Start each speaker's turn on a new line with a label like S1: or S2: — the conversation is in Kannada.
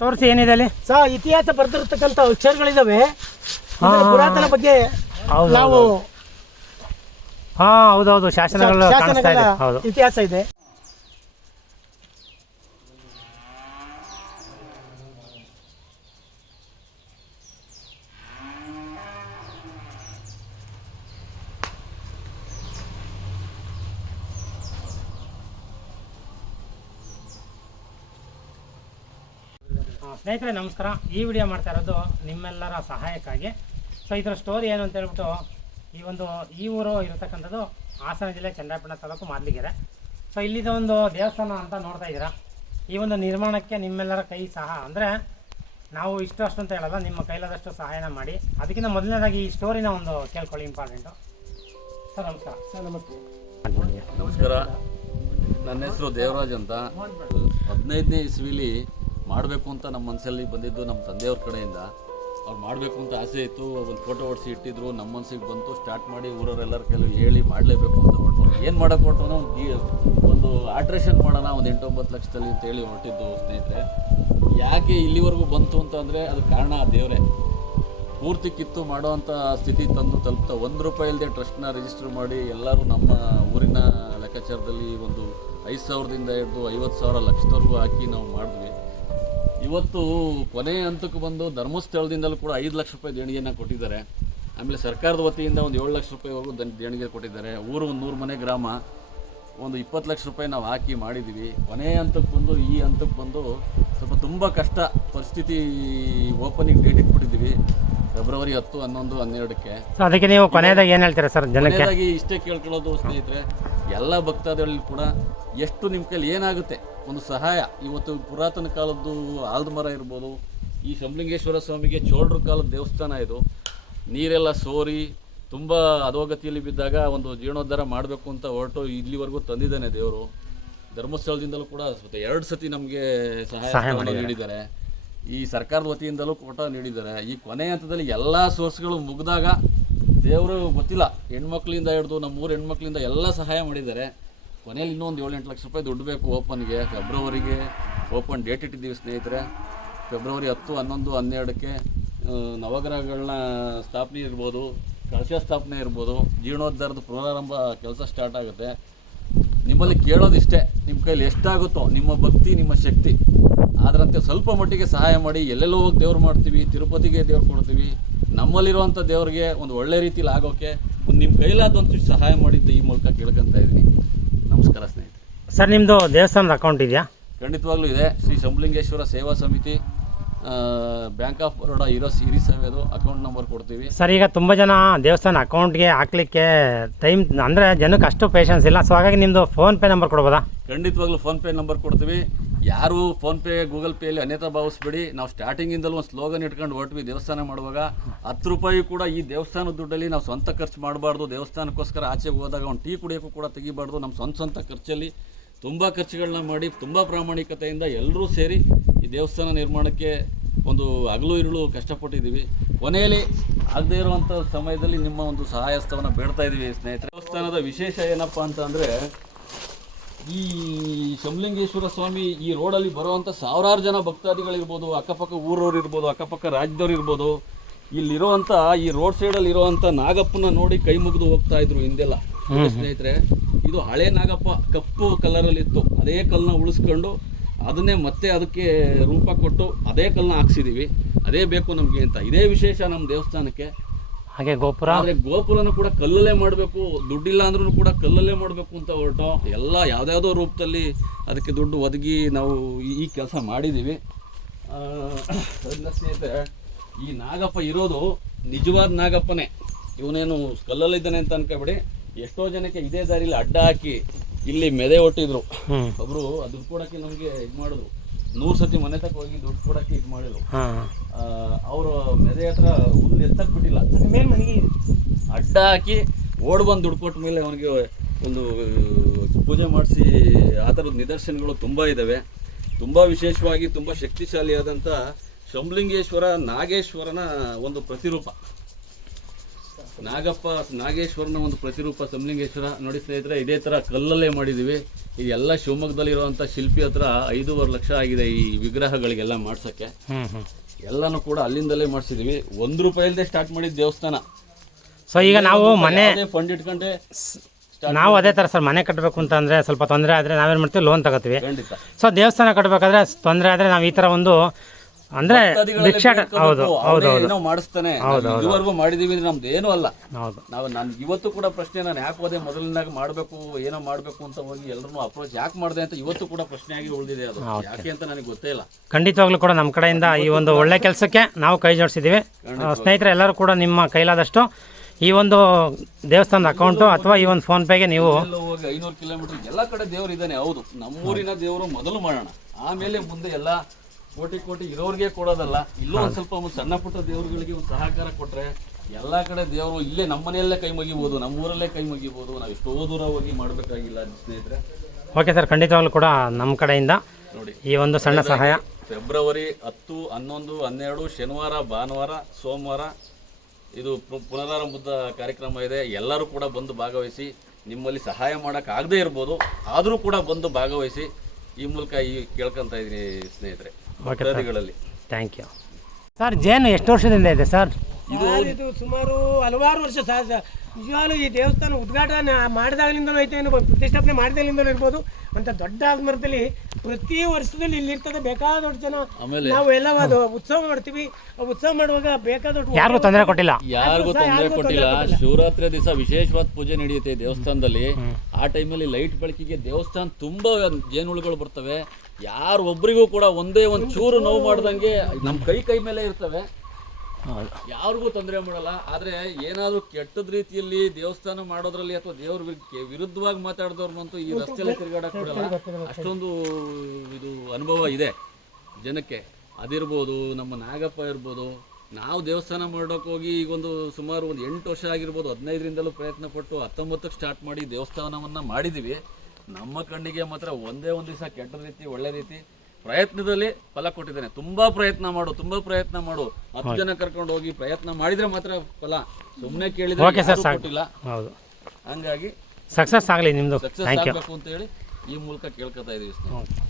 S1: ತೋರಿಸಿ ಏನಿದೆ ಅಲ್ಲಿ?
S2: ಸಹ ಇತಿಹಾಸ ಬರೆದಿರ್ತಕ್ಕಂಥ ಇದರ ಪುರಾತನ ಬಗ್ಗೆ
S1: ಹೌದು,
S2: ನಾವು
S1: ಹಾ ಹೌದೌದು ಶಾಸನಗಳು ಕಾಣಿಸ್ತಾ ಇದೆ. ಹೌದು.
S2: ಇತಿಹಾಸ ಇದೆ.
S1: ಸ್ನೇಹಿತರೆ ನಮಸ್ಕಾರ. ಈ ವಿಡಿಯೋ ಮಾಡ್ತಾ ಇರೋದು ನಿಮ್ಮೆಲ್ಲರ ಸಹಾಯಕ್ಕಾಗಿ. ಸೊ ಇದರ ಸ್ಟೋರಿ ಏನು ಅಂತ ಹೇಳ್ಬಿಟ್ಟು ಈ ಒಂದು ಈ ಊರು ಇರತಕ್ಕಂಥದ್ದು ಹಾಸನ ಜಿಲ್ಲೆ ಚಂದ್ರಾಪಟ್ಟಣ ತಾಲೂಕು ಮಾದಲಿಗೆರೆ. ಸೊ ಇಲ್ಲಿದ ಒಂದು ದೇವಸ್ಥಾನ ಅಂತ ನೋಡ್ತಾ ಇದ್ದೀರಾ. ಈ ಒಂದು ನಿರ್ಮಾಣಕ್ಕೆ ನಿಮ್ಮೆಲ್ಲರ ಕೈ ಸಹ. ಅಂದರೆ ನಾವು ಇಷ್ಟು ಅಷ್ಟು ಅಂತ ಹೇಳಲ್ಲ ನಿಮ್ಮ ಕೈಲಾದಷ್ಟು ಸಹಾಯನ ಮಾಡಿ. ಅದಕ್ಕಿಂತ ಮೊದಲನೇದಾಗಿ ಈ ಸ್ಟೋರಿನ ಒಂದು ಕೇಳ್ಕೊಳ್ಳಿ ಇಂಪಾರ್ಟೆಂಟು ಸರ್ ನಮಸ್ಕಾರ.
S2: ಸರ್ ನಮಸ್ತೆ.
S3: ನಮಸ್ಕಾರ. ನನ್ನ ಹೆಸರು ದೇವರಾಜ್ ಅಂತ. ಹದಿನೈದನೇ ಇಸ್ವಿಲಿ ಮಾಡಬೇಕು ಅಂತ ನಮ್ಮ ಮನಸ್ಸಲ್ಲಿ ಬಂದಿದ್ದು ನಮ್ಮ ತಂದೆಯವ್ರ ಕಡೆಯಿಂದ. ಅವ್ರು ಮಾಡಬೇಕು ಅಂತ ಆಸೆ ಇತ್ತು, ಒಂದು ಫೋಟೋ ಹೊಡೆಸಿ ಇಟ್ಟಿದ್ರು, ನಮ್ಮ ಮನಸ್ಸಿಗೆ ಬಂತು ಸ್ಟಾರ್ಟ್ ಮಾಡಿ ಊರವರೆಲ್ಲರ ಕೆಲವು ಹೇಳಿ ಮಾಡಲೇಬೇಕು ಅಂತ ಹೊರಟು ಏನು ಮಾಡೋಕೆ ಹೊರಟು ಒಂದು ಒಂದು ಆಲ್ಟ್ರೇಷನ್ ಮಾಡೋಣ ಒಂದು ಎಂಟೊಂಬತ್ತು ಲಕ್ಷದಲ್ಲಿ ಅಂತ ಹೇಳಿ ಹೊರಟಿದ್ದು ಸ್ನೇಹಿತರೆ. ಯಾಕೆ ಇಲ್ಲಿವರೆಗೂ ಬಂತು ಅಂತ ಅಂದರೆ ಅದು ಕಾರಣ ದೇವರೇ. ಪೂರ್ತಿ ಕಿತ್ತು ಮಾಡೋವಂಥ ಸ್ಥಿತಿ ತಂದು ತಲುಪ್ತಾ ಒಂದು ರೂಪಾಯಿ ಇಲ್ಲದೆ ಟ್ರಸ್ಟ್ನ ರಿಜಿಸ್ಟರ್ ಮಾಡಿ ಎಲ್ಲರೂ ನಮ್ಮ ಊರಿನ ಲೆಕ್ಕಾಚಾರದಲ್ಲಿ ಒಂದು ಐದು ಸಾವಿರದಿಂದ ಹಿಡಿದು ಐವತ್ತು ಸಾವಿರ ಲಕ್ಷದವರೆಗೂ ಹಾಕಿ ನಾವು ಮಾಡಿದ್ವಿ. ಇವತ್ತು ಕೊನೆ ಹಂತಕ್ಕೆ ಬಂದು ಧರ್ಮಸ್ಥಳದಿಂದಲೂ ಕೂಡ ಐದು ಲಕ್ಷ ರೂಪಾಯಿ ದೇಣಿಗೆಯನ್ನು ಕೊಟ್ಟಿದ್ದಾರೆ. ಆಮೇಲೆ ಸರ್ಕಾರದ ವತಿಯಿಂದ ಒಂದು ಏಳು ಲಕ್ಷ ರೂಪಾಯಿವರೆಗೂ ದನ್- ದೇಣಿಗೆ ಕೊಟ್ಟಿದ್ದಾರೆ. ಊರು ಒಂದು ನೂರು ಮನೆ ಗ್ರಾಮ, ಒಂದು ಇಪ್ಪತ್ತು ಲಕ್ಷ ರೂಪಾಯಿ ನಾವು ಹಾಕಿ ಮಾಡಿದ್ದೀವಿ ಕೊನೆ ಹಂತಕ್ಕೆ ಬಂದು, ಈ ಹಂತಕ್ಕೆ ಬಂದು ಸ್ವಲ್ಪ ತುಂಬ ಕಷ್ಟ ಪರಿಸ್ಥಿತಿ ಓಪನಿಂಗ್ ಡೇಟ್ ಇಟ್ಬಿಟ್ಟಿದ್ದೀವಿ. ಫೆಬ್ರವರಿ ಹತ್ತು ಹನ್ನೊಂದು ಹನ್ನೆರಡಕ್ಕೆ.
S1: ಸೊ ಅದಕ್ಕೆ ನೀವು ಕೊನೆಯದಾಗಿ ಏನು ಹೇಳ್ತೀರಾ ಸರ್ ಜನಕ್ಕೆ?
S3: ಕೊನೆಯದಾಗಿ ಇಷ್ಟೇ ಕೇಳ್ಕೊಳ್ಳೋದು ಸ್ನೇಹಿತರೆ ಎಲ್ಲ ಭಕ್ತಾದಿಗಳಲ್ಲಿ ಕೂಡ ಎಷ್ಟು ನಿಮ್ಮ ಕೈಲಿ ಏನಾಗುತ್ತೆ? ಒಂದು ಸಹಾಯ. ಇವತ್ತು ಪುರಾತನ ಕಾಲದ್ದು ಆಲದ ಮರ ಇರ್ಬೋದು ಈ ಶಂಭಲಿಂಗೇಶ್ವರ ಸ್ವಾಮಿಗೆ ಚೋಳರ ಕಾಲದ ದೇವಸ್ಥಾನ ಇದು. ನೀರೆಲ್ಲ ಸೋರಿ ತುಂಬ ಅಧೋಗತಿಯಲ್ಲಿ ಬಿದ್ದಾಗ ಒಂದು ಜೀರ್ಣೋದ್ಧಾರ ಮಾಡಬೇಕು ಅಂತ ಹೊರಟು ಇಲ್ಲಿವರೆಗೂ ತಂದಿದ್ದಾನೆ ದೇವರು. ಧರ್ಮಸ್ಥಳದಿಂದಲೂ ಕೂಡ ಎರಡು ಸತಿ ನಮಗೆ ಸಹಾಯ ಮಾಡಿ ನೀಡಿದ್ದಾರೆ. ಈ ಸರ್ಕಾರದ ವತಿಯಿಂದಲೂ ಕೋಟ ನೀಡಿದ್ದಾರೆ. ಈ ಕೊನೆ ಹಂತದಲ್ಲಿ ಎಲ್ಲ ಸೋರ್ಸ್ಗಳು ಮುಗಿದಾಗ ದೇವರು ಗೊತ್ತಿಲ್ಲ, ಹೆಣ್ಮಕ್ಳಿಂದ ಹಿಡಿದು ನಮ್ಮೂರು ಹೆಣ್ಮಕ್ಳಿಂದ ಎಲ್ಲ ಸಹಾಯ ಮಾಡಿದ್ದಾರೆ. ಕೊನೆಯಲ್ಲಿ ಇನ್ನೊಂದು ಏಳು ಎಂಟು ಲಕ್ಷ ರೂಪಾಯಿ ದುಡ್ಡು ಬೇಕು ಓಪನ್ಗೆ. ಫೆಬ್ರವರಿಗೆ ಓಪನ್ ಡೇಟ್ ಇಟ್ಟಿದ್ದೀವಿ ಸ್ನೇಹಿತರೆ. ಫೆಬ್ರವರಿ ಹತ್ತು, ಹನ್ನೊಂದು, ಹನ್ನೆರಡಕ್ಕೆ ನವಗ್ರಹಗಳನ್ನ ಸ್ಥಾಪನೆ ಇರ್ಬೋದು, ಕಳಶ ಸ್ಥಾಪನೆ ಇರ್ಬೋದು, ಜೀರ್ಣೋದ್ಧಾರದ ಪುನರಾರಂಭ ಕೆಲಸ ಸ್ಟಾರ್ಟ್ ಆಗುತ್ತೆ. ನಿಮ್ಮಲ್ಲಿ ಕೇಳೋದಿಷ್ಟೇ, ನಿಮ್ಮ ಕೈಯಲ್ಲಿ ಎಷ್ಟಾಗುತ್ತೋ, ನಿಮ್ಮ ಭಕ್ತಿ, ನಿಮ್ಮ ಶಕ್ತಿ. ಅದರಂತೆ ಸ್ವಲ್ಪ ಮಟ್ಟಿಗೆ ಸಹಾಯ ಮಾಡಿ ಎಲ್ಲೆಲ್ಲೋ ಹೋಗಿ ದೇವ್ರು ಮಾಡ್ತೀವಿ ತಿರುಪತಿಗೆ ದೇವ್ರು ಕೊಡ್ತೀವಿ. ನಮ್ಮಲ್ಲಿರುವಂಥ ದೇವ್ರಿಗೆ ಒಂದು ಒಳ್ಳೆ ರೀತಿಲಿ ಆಗೋಕ್ಕೆ ಒಂದು ನಿಮ್ಮ ಕೈಲಾದ ಒಂಚೂರು ಸಹಾಯ ಮಾಡಿದ್ದು ಈ ಮೂಲಕ ಕೇಳ್ಕೊತಾ ಇದ್ದೀನಿ. ನಮಸ್ಕಾರ ಸ್ನೇಹಿತರೆ.
S1: ಸರ್ ನಿಮ್ಮದು ದೇವಸ್ಥಾನದ ಅಕೌಂಟ್ ಇದೆಯಾ?
S3: ಖಂಡಿತವಾಗ್ಲೂ ಇದೆ. ಶ್ರೀ ಶಂಭಲಿಂಗೇಶ್ವರ ಸೇವಾ ಸಮಿತಿ ಬ್ಯಾಂಕ್ ಆಫ್ ಬರೋಡಾ ಇರೋ ಸಿರಿ ಅದು ಅಕೌಂಟ್ ನಂಬರ್ ಕೊಡ್ತೀವಿ.
S1: ಸರ್ ಈಗ ತುಂಬ ಜನ ದೇವಸ್ಥಾನ ಅಕೌಂಟ್ಗೆ ಹಾಕ್ಲಿಕ್ಕೆ ಟೈಮ್ ಅಂದರೆ ಜನಕ್ಕೆ ಅಷ್ಟು ಪೇಷನ್ಸ್ ಇಲ್ಲ. ಸೊ ಹಾಗಾಗಿ ನಿಮ್ಮದು ಫೋನ್ಪೇ ನಂಬರ್ ಕೊಡ್ಬೋದಾ?
S3: ಖಂಡಿತವಾಗ್ಲೂ ಫೋನ್ಪೇ ನಂಬರ್ ಕೊಡ್ತೀವಿ. ಯಾರು ಫೋನ್ಪೇ ಗೂಗಲ್ ಪೇ ಅಲ್ಲಿ ಅನ್ಯತಾ ಭಾವಿಸ್ಬೇಡಿ. ನಾವು ಸ್ಟಾರ್ಟಿಂಗಿಂದಲೂ ಒಂದು ಸ್ಲೋಗನ್ ಇಟ್ಕೊಂಡು ಹೊರಟ್ವಿ ದೇವಸ್ಥಾನ ಮಾಡುವಾಗ. ಹತ್ತು ರೂಪಾಯಿ ಕೂಡ ಈ ದೇವಸ್ಥಾನದ ದುಡ್ಡಲ್ಲಿ ನಾವು ಸ್ವಂತ ಖರ್ಚು ಮಾಡಬಾರ್ದು. ದೇವಸ್ಥಾನಕ್ಕೋಸ್ಕರ ಆಚೆಗೆ ಹೋದಾಗ ಒಂದು ಟೀ ಕುಡಿಯೋಕ್ಕೂ ಕೂಡ ತೆಗಿಬಾರ್ದು. ನಮ್ಮ ಸ್ವಂತ ಸ್ವಂತ ಖರ್ಚಲ್ಲಿ ತುಂಬ ಖರ್ಚುಗಳನ್ನ ಮಾಡಿ, ತುಂಬ ಪ್ರಾಮಾಣಿಕತೆಯಿಂದ ಎಲ್ಲರೂ ಸೇರಿ ಈ ದೇವಸ್ಥಾನ ನಿರ್ಮಾಣಕ್ಕೆ ಒಂದು ಹಗಲು ಇರುಳು ಕಷ್ಟಪಟ್ಟಿದ್ದೀವಿ. ಕೊನೆಯಲ್ಲಿ ಆಗದೇ ಇರುವಂಥ ಸಮಯದಲ್ಲಿ ನಿಮ್ಮ ಒಂದು ಸಹಾಯಸ್ಥವನ್ನು ಬೇಡ್ತಾ ಇದ್ದೀವಿ ಸ್ನೇಹಿತರೆ. ದೇವಸ್ಥಾನದ ವಿಶೇಷ ಏನಪ್ಪ ಅಂತ ಅಂದರೆ ಈ ಸಮಲಿಂಗೇಶ್ವರ ಸ್ವಾಮಿ ಈ ರೋಡಲ್ಲಿ ಬರುವಂಥ ಸಾವಿರಾರು ಜನ ಭಕ್ತಾದಿಗಳಿರ್ಬೋದು ಅಕ್ಕಪಕ್ಕ ಊರವ್ರು ಇರ್ಬೋದು ಅಕ್ಕಪಕ್ಕ ರಾಜ್ಯದವ್ರು ಇರ್ಬೋದು. ಇಲ್ಲಿರುವಂಥ ಈ ರೋಡ್ ಸೈಡಲ್ಲಿ ಇರುವಂಥ ನಾಗಪ್ಪನ ನೋಡಿ ಕೈ ಮುಗಿದು ಹೋಗ್ತಾ ಇದ್ರು ಹಿಂದೆಲ್ಲ. ಸ್ನೇಹಿತರೆ ಇದು ಹಳೆ ನಾಗಪ್ಪ ಕಪ್ಪು ಕಲರಲ್ಲಿ ಇತ್ತು ಅದೇ ಕಲ್ಲನ್ನ ಉಳಿಸ್ಕೊಂಡು ಅದನ್ನೇ ಮತ್ತೆ ಅದಕ್ಕೆ ರೂಪ ಕೊಟ್ಟು ಅದೇ ಕಲ್ಲನ್ನ ಹಾಕ್ಸಿದ್ದೀವಿ ಅದೇ ಬೇಕು ನಮಗೆ ಅಂತ. ಇದೇ ವಿಶೇಷ ನಮ್ಮ ದೇವಸ್ಥಾನಕ್ಕೆ.
S1: ಹಾಗೆ ಗೋಪುರ.
S3: ಆದ್ರೆ ಗೋಪುರನ ಕೂಡ ಕಲ್ಲಲ್ಲೇ ಮಾಡಬೇಕು ದುಡ್ಡಿಲ್ಲ ಅಂದ್ರೂ ಕೂಡ ಕಲ್ಲಲ್ಲೇ ಮಾಡಬೇಕು ಅಂತ ಹೊರಟು. ಎಲ್ಲ ಯಾವ್ದಾವುದೋ ರೂಪದಲ್ಲಿ ಅದಕ್ಕೆ ದುಡ್ಡು ಒದಗಿ ನಾವು ಈ- ಕೆಲಸ ಮಾಡಿದ್ದೀವಿ ಅದನ್ನ ಸ್ನೇಹಿತರೆ ಈ ನಾಗಪ್ಪ ಇರೋದು ನಿಜವಾದ ನಾಗಪ್ಪನೇ. ಇವನೇನು ಕಲ್ಲಲ್ಲಿದ್ದಾನೆ ಅಂತ ಅನ್ಕೋಬೇಡಿ. ಎಷ್ಟೋ ಜನಕ್ಕೆ ಇದೇ ದಾರಿಲಿ ಅಡ್ಡ ಹಾಕಿ ಇಲ್ಲಿ ಮೆದೆ
S1: ಒಟ್ಟಿದ್ರು.
S3: ಒಬ್ರು ಆ ಕೂಡಕ್ಕೆ ನಮಗೆ ಇದು ಮಾಡಿದ್ರು. ನೂರು ಸತಿ ಮನೆ ತಕ್ಕ ಹೋಗಿ ದುಡ್ಡು ಕೊಡಕ್ಕೆ ಇದು ಮಾಡಿದ್ರು.
S1: ಹಾಂ.
S3: ಅವರು ಮೆದೆ ಹತ್ರ ಹುಲ್ಲು ಎತ್ತಕ್ ಬಿಟ್ಟಿಲ್ಲ
S2: ಮೇಲ್ ಮನೆಗೆ
S3: ಅಡ್ಡ ಹಾಕಿ ಓಡ್ ಬಂದು ದುಡ್ಡು ಕೊಟ್ಟ ಮೇಲೆ ಅವನಿಗೆ ಒಂದು ಪೂಜೆ ಮಾಡಿಸಿ ಆ ಥರದ ನಿದರ್ಶನಗಳು ತುಂಬ ಇದ್ದಾವೆ ತುಂಬ ವಿಶೇಷವಾಗಿ ತುಂಬ ಶಕ್ತಿಶಾಲಿಯಾದಂಥ ಶಂಭಲಿಂಗೇಶ್ವರ ನಾಗೇಶ್ವರನ ಒಂದು ಪ್ರತಿರೂಪ. ನಾಗಪ್ಪ ನಾಗೇಶ್ವರನ ಒಂದು ಪ್ರತಿರೂಪ ಸಮಲಿಂಗೇಶ್ವರ ನೋಡಿ ಸ್ನೇಹಿತರೆ ಇದೇ ತರ ಕಲ್ಲಲ್ಲೇ ಮಾಡಿದೀವಿ. ಇದೆಲ್ಲ ಶಿವಮೊಗ್ಗದಲ್ಲಿ ಇರುವಂತ ಶಿಲ್ಪಿ ಹತ್ರ ಐದೂವರೆ ಲಕ್ಷ ಆಗಿದೆ ಈ ವಿಗ್ರಹಗಳಿಗೆಲ್ಲ ಮಾಡ್ಸಕ್ಕೆ. ಎಲ್ಲನೂ ಕೂಡ ಅಲ್ಲಿಂದಲೇ ಮಾಡಿಸಿದೀವಿ. ಒಂದು ರೂಪಾಯಿ ಇಲ್ಲದೆ ಸ್ಟಾರ್ಟ್ ಮಾಡಿದ ದೇವಸ್ಥಾನ.
S1: ಸೊ ಈಗ ನಾವು ಮನೆ
S3: ಫಂಡ್ ಇಟ್ಕೊಂಡೆ
S1: ನಾವು ಅದೇ ಥರ ಸರ್ ಮನೆ ಕಟ್ಟಬೇಕು ಅಂತ ಅಂದರೆ ಸ್ವಲ್ಪ ತೊಂದರೆ ಆದರೆ ನಾವೇನು ಮಾಡ್ತೀವಿ? ಲೋನ್ ತಗೋತೀವಿ. ಸೊ ದೇವಸ್ಥಾನ ಕಟ್ಟಬೇಕಾದ್ರೆ ತೊಂದರೆ ಆದರೆ ನಾವು ಈ ಥರ ಒಂದು ಅಂದರೆ ಭಿಕ್ಷಾಟ ಹೌದು ಹೌದು
S3: ಏನೋ ಮಾಡಿಸ್ತಾನೆ. ಇದುವರೆಗೂ ಮಾಡಿದೀವಿ ಅಂದ್ರೆ ನಮ್ದು ಏನೂ ಅಲ್ಲ.
S1: ಹೌದು.
S3: ನಾವು ನಾನು ಇವತ್ತು ಕೂಡ ಪ್ರಶ್ನೆ ನಾನು ಯಾಕೆ ಹೋದೆ ಮೊದಲಿನಾಗ ಮಾಡಬೇಕು ಏನೋ ಮಾಡಬೇಕು ಅಂತ ಹೋಗಿ ಎಲ್ಲರೂ ಅಪ್ರೋಚ್ ಯಾಕೆ ಮಾಡಿದೆ ಅಂತ ಇವತ್ತು ಕೂಡ ಪ್ರಶ್ನೆ ಆಗಿ ಉಳಿದಿದೆ ಅದು. ಯಾಕೆ ಅಂತ ನನಗೆ ಗೊತ್ತೇ ಇಲ್ಲ.
S1: ಖಂಡಿತವಾಗ್ಲೂ ಕೂಡ ನಮ್ಮ ಕಡೆಯಿಂದ ಈ ಒಂದು ಒಳ್ಳೆ ಕೆಲಸಕ್ಕೆ ನಾವು ಕೈ ಜೋಡಿಸಿದ್ದೀವಿ. ಸ್ನೇಹಿತರೆ ಎಲ್ಲರೂ ಕೂಡ ನಿಮ್ಮ ಕೈಲಾದಷ್ಟು ಈ ಒಂದು ದೇವಸ್ಥಾನದ ಅಕೌಂಟು ಅಥವಾ ಈ ಒಂದು ಫೋನ್ ಪೇಗೆ
S3: ನೀವು ಹೋಗಿ ಐನೂರು ಕಿಲೋಮೀಟರ್ ಎಲ್ಲ ಕಡೆ ದೇವರು ಇದ್ದಾನೆ ಹೌದು. ನಮ್ಮೂರಿನ ದೇವರು ಮೊದಲು ಮಾಡೋಣ. ಆಮೇಲೆ ಮುಂದೆ ಎಲ್ಲ ಕೋಟಿ ಕೋಟಿ ಇರೋರಿಗೆ ಕೊಡೋದಲ್ಲ ಇಲ್ಲೂ ಒಂದು ಸ್ವಲ್ಪ ಒಂದು ಸಣ್ಣ ಪುಟ್ಟ ದೇವರುಗಳಿಗೆ ಒಂದು ಸಹಕಾರ ಕೊಟ್ಟರೆ ಎಲ್ಲಾ ಕಡೆ ದೇವರು ಇಲ್ಲೇ ನಮ್ಮ ಮನೆಯಲ್ಲೇ ಕೈ ಮುಗಿಬೋದು ನಮ್ಮೂರಲ್ಲೇ ಕೈ ಮುಗಿಬೋದು ನಾವು ಎಷ್ಟೋ ದೂರ ಹೋಗಿ ಮಾಡಬೇಕಾಗಿಲ್ಲ ಸ್ನೇಹಿತರೆ.
S1: ಓಕೆ ಸರ್ ಖಂಡಿತವಾಗ್ಲೂ ಕೂಡ ನಮ್ಮ ಕಡೆಯಿಂದ
S3: ನೋಡಿ.
S1: ಈ ಒಂದು ಸಣ್ಣ ಸಹಾಯ.
S3: ಫೆಬ್ರವರಿ ಹತ್ತು ಹನ್ನೊಂದು ಹನ್ನೆರಡು ಶನಿವಾರ ಭಾನುವಾರ ಸೋಮವಾರ ಇದು ಪುನರಾರಂಭದ ಕಾರ್ಯಕ್ರಮ ಇದೆ. ಎಲ್ಲರೂ ಕೂಡ ಬಂದು ಭಾಗವಹಿಸಿ ನಿಮ್ಮಲ್ಲಿ ಸಹಾಯ ಮಾಡೋಕ್ಕಾಗದೇ ಇರ್ಬೋದು ಆದರೂ ಕೂಡ ಬಂದು ಭಾಗವಹಿಸಿ ಈ ಮೂಲಕ ಈ ಕೇಳ್ಕೊಂತ ಇದ್ದೀನಿ ಸ್ನೇಹಿತರೆ. ಭಕ್ತಾದಿಗಳಲ್ಲಿ
S1: ಥ್ಯಾಂಕ್ ಯು ಸರ್ ಜೇನು ಎಷ್ಟು ವರ್ಷದಿಂದ ಇದೆ ಸರ್
S2: ಸರ್, ಇದು ಸುಮಾರು ಹಲವಾರು ವರ್ಷ ಸಹ ನಿಜವಾಗ್ಲೂ ಈ ದೇವಸ್ಥಾನ ಉದ್ಘಾಟನೆ ಮಾಡಿದಾಗಲಿಂದಲೂ ಐತೆ ಏನೋ ಪ್ರತಿಷ್ಠಾಪನೆ ಮಾಡಿದಾಗಲಿಂದಲೂ ಇರ್ಬೋದು. ಅಂತ ದೊಡ್ಡ ಆಲ್ಮರದಲ್ಲಿ ಪ್ರತಿ ವರ್ಷದಲ್ಲಿ ಇಲ್ಲಿ ಇರ್ತದೆ ಬೇಕಾದಷ್ಟು ಜನ.
S3: ಆಮೇಲೆ
S2: ನಾವು ಎಲ್ಲ ಅದು ಉತ್ಸವ ಮಾಡ್ತೀವಿ. ಆ ಉತ್ಸವ ಮಾಡುವಾಗ ಬೇಕಾದಷ್ಟು
S1: ಯಾರಿಗೂ ತೊಂದರೆ ಕೊಟ್ಟಿಲ್ಲ.
S3: ಯಾರಿಗೂ ತೊಂದರೆ ಕೊಟ್ಟಿಲ್ಲ. ಶಿವರಾತ್ರಿ ದಿವಸ ವಿಶೇಷವಾದ ಪೂಜೆ ನಡೆಯುತ್ತೆ ದೇವಸ್ಥಾನದಲ್ಲಿ. ಆ ಟೈಮಲ್ಲಿ ಲೈಟ್ ಬೆಳಕಿಗೆ ದೇವಸ್ಥಾನ ತುಂಬಾ ಜೇನುಳುಗಳು ಬರ್ತವೆ. ಯಾರು ಒಬ್ರಿಗೂ ಕೂಡ ಒಂದೇ ಒಂದು ಚೂರು ನೋವು ಮಾಡ್ದಂಗೆ ನಮ್ಮ ಕೈ ಕೈ ಮೇಲೆ ಇರ್ತವೆ. ಯಾರಿಗೂ ತೊಂದರೆ ಮಾಡಲ್ಲ ಆದರೆ ಏನಾದರೂ ಕೆಟ್ಟದ ರೀತಿಯಲ್ಲಿ ದೇವಸ್ಥಾನ ಮಾಡೋದ್ರಲ್ಲಿ ಅಥವಾ ದೇವ್ರ ವಿರ್- ವಿರುದ್ಧವಾಗಿ ಮಾತಾಡಿದವ್ರನ್ನಂತೂ ಈ ರಸ್ತೆಯಲ್ಲಿ ತಿರುಗಾಡಕ್ಕೆ ಬಿಡಲ್ಲ. ಅಷ್ಟೊಂದು ಇದು ಅನುಭವ ಇದೆ. ಜನಕ್ಕೆ ಅದಿರ್ಬೋದು ನಮ್ಮ ನಾಗಪ್ಪ ಇರ್ಬೋದು ನಾವು ದೇವಸ್ಥಾನ ಮಾಡೋಕೆ ಹೋಗಿ ಈಗ ಒಂದು ಸುಮಾರು ಒಂದು ಎಂಟು ವರ್ಷ ಆಗಿರ್ಬೋದು ಹದಿನೈದರಿಂದಲೂ ಪ್ರಯತ್ನ ಪಟ್ಟು ಹತ್ತೊಂಬತ್ತಕ್ಕೆ ಸ್ಟಾರ್ಟ್ ಮಾಡಿ ದೇವಸ್ಥಾನವನ್ನು ಮಾಡಿದ್ದೀವಿ ನಮ್ಮ ಕಣ್ಣಿಗೆ ಮಾತ್ರ ಒಂದೇ ಒಂದು ದಿವಸ ಕೆಟ್ಟ ರೀತಿ ಒಳ್ಳೆ ರೀತಿ ಪ್ರಯತ್ನದಲ್ಲಿ ಫಲ ಕೊಟ್ಟಿದ್ದಾನೆ. ತುಂಬಾ ಪ್ರಯತ್ನ ಮಾಡು ತುಂಬಾ ಪ್ರಯತ್ನ ಮಾಡು. ಹತ್ತು ಜನ ಕರ್ಕೊಂಡು ಹೋಗಿ ಪ್ರಯತ್ನ ಮಾಡಿದ್ರೆ ಮಾತ್ರ ಫಲ. ಸುಮ್ಮನೆ ಕೇಳಿದ್ರೆ ಯಾರೂ
S1: ಸಾಕು.
S3: ಕೊಟ್ಟಿಲ್ಲ.
S1: ಹೌದು.
S3: ಹಂಗಾಗಿ
S1: ಸಕ್ಸಸ್ ಆಗಲಿ ನಿಮ್ಮದು
S3: ಸಕ್ಸಸ್
S1: ಥ್ಯಾಂಕ್ ಯು
S3: ಆಗಬೇಕು ಅಂತ ಹೇಳಿ ಈ ಮೂಲಕ ಕೇಳ್ಕೊತಾ ಇದೀವಿ ಸ್ನೇಹಿತರೆ.